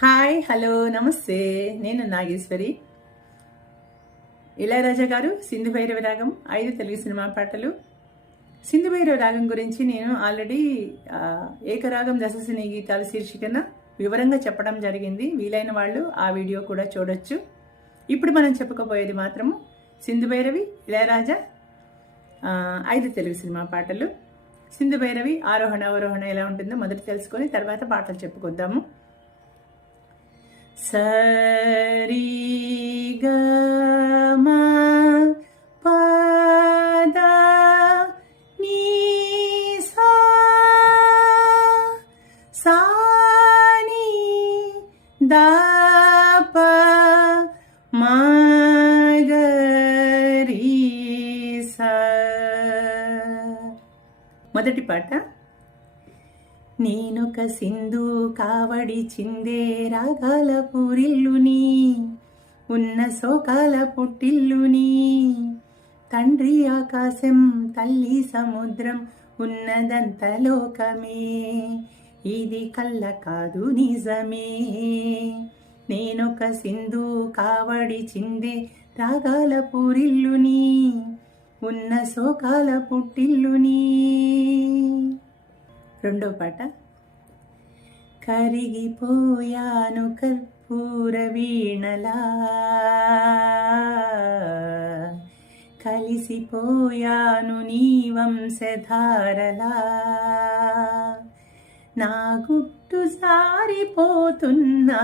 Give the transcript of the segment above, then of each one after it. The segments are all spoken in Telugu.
హాయ్, హలో, నమస్తే. నేను నాగేశ్వరి. ఇళయరాజా గారు సింధు భైరవ రాగం 5 తెలుగు సినిమా పాటలు. సింధు భైరవ రాగం గురించి నేను ఆల్రెడీ ఏకరాగం దశసిని గీతాలు శీర్షికన వివరంగా చెప్పడం జరిగింది. వీలైన వాళ్ళు ఆ వీడియో కూడా చూడొచ్చు. ఇప్పుడు మనం చెప్పుకోబోయేది మాత్రము సింధు భైరవి, ఇళయరాజా 5 తెలుగు సినిమా పాటలు. సింధు భైరవి ఆరోహణ అవరోహణ ఎలా ఉంటుందో మొదట తెలుసుకొని తర్వాత పాటలు చెప్పుకొద్దాము. సరి గ మ పద ని సా సా ని ద ప మ గ రి స. మొదటి పాట. నేనొక సింధు కావడి చిందే రాగాల పూరిల్లుని, ఉన్న శోకాల పుట్టిల్లుని, తండ్రి ఆకాశం తల్లి సముద్రం ఉన్నదంత లోకమే, ఇది కళ్ళ కాదు నిజమే. నేనొక సింధు కావడి చిందే రాగాల పూరిల్లుని, ఉన్న శోకాల పుట్టిల్లుని. రెండో పాట. కరిగిపోయాను కర్పూర వీణలా, కలిసిపోయాను నీ వంశధారలా, నా గుట్టు సారిపోతున్నా,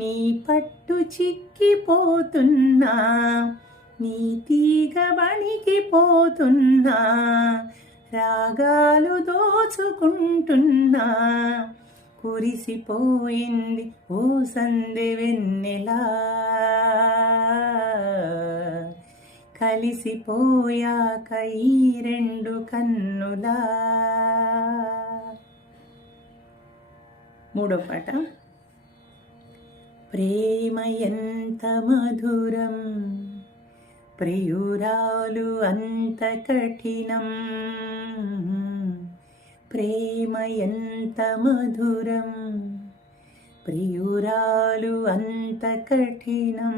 నీ పట్టు చిక్కిపోతున్నా, నీ తీగ వణికిపోతున్నా, రాగాలు దోచుకుంటున్నా, కురిసిపోయింది ఓ సందె వెన్నెలా, కలిసిపోయాక ఈ రెండు కన్నులా. మూడో పాట. ప్రేమ ఎంత మధురం, ప్రియురాలు అంత కఠినం, ప్రేమ ఎంత మధురం, ప్రియురాలు అంత కఠినం,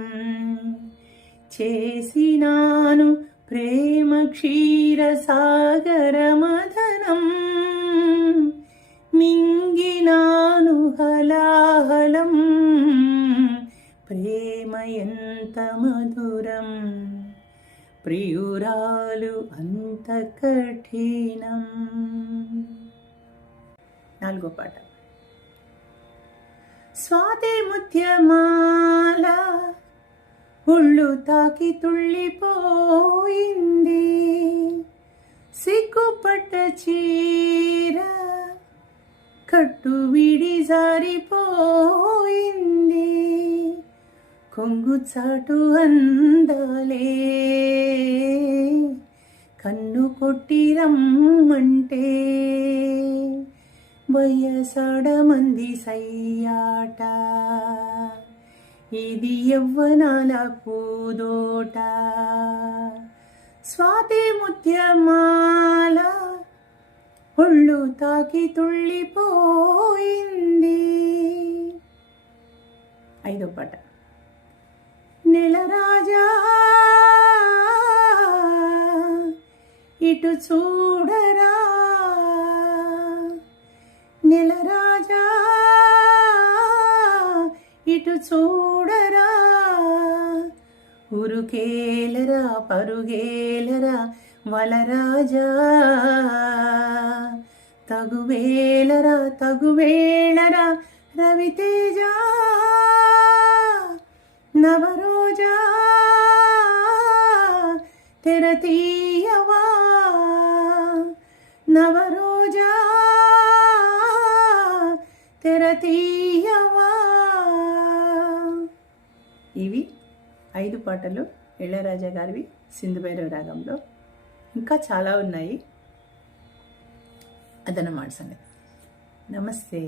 చేసినాను ప్రేమ క్షీర సాగర మదనం, మింగినాను హలాహలం, ప్రేమ ఎంత మధురం, ప్రియురాలు అంత కఠినం. నాలుగో పాట. స్వాతి ముత్యమాల ఒళ్ళు తాకి తుళ్ళిపోయింది, సిగ్గుపట్ట చీర కట్టు విడి జారిపోయింది, కొంగు చాటు అందాలే కన్ను కొట్టి రమ్మంటే, వయసాడమంది సయ్యాట, ఇది యవ్వనాల పూదోట. స్వాతి ముత్యమాల ఒళ్ళు తాకి తుళ్ళిపోయింది. ఐదో పాట. నెలరాజా ఇటు చూడరా, నెలరాజా ఇటు చూడరా, ఉరుకేలరా పరుగేలరా వలరాజా, తగువేలరా తగువేళరా రవితేజ, నవరోజా తెరతీయవా, నవరోజా తెరతీయవా. ఇవి 5 పాటలు ఇళయరాజా గారివి సింధు భైరవ రాగంలో. ఇంకా చాలా ఉన్నాయి, అదన్నమాట సంగతి. నమస్తే.